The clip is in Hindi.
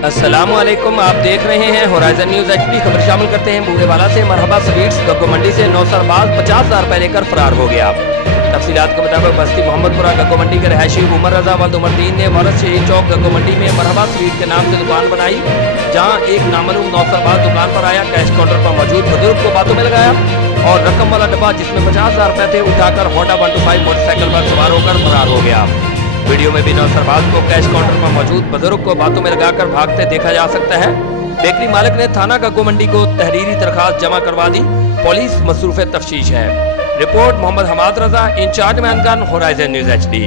अस्सलामुअलैकुम, आप देख रहे हैं होराइजन न्यूज एचडी। खबर शामिल करते हैं बूढ़ेवाला से। मरहबा स्वीट्स गग्गो मंडी से नौसरबाज 50,000 रुपए लेकर फरार हो गया। तफसीलात के मुताबिक बस्ती मोहम्मदपुरा गग्गो मंडी के रहायशी उमर रजा वल्द उमर दीन ने भारत शहीद चौक गग्गो मंडी में मरहबा स्वीट के नाम से दुकान बनाई, जहां एक नामालूम नौसरबाज दुकान पर आया, कैश काउंटर पर मौजूद बुजुर्ग को बातों में लगाया और रकम वाला डब्बा जिसमें 50,000 रुपए थे उठाकर होंडा 125 मोटरसाइकिल पर सवार होकर फरार हो गया। वीडियो में भी नौसरबाज को कैश काउंटर पर मौजूद बुजुर्ग को बातों में लगाकर भागते देखा जा सकता है। बेकरी मालिक ने थाना गग्गो मंडी को तहरीरी दरखास्त जमा करवा दी। पुलिस मसरूफ तफ्तीश है। Report Mohammad Hammad Raza, in charge man Horizon News HD.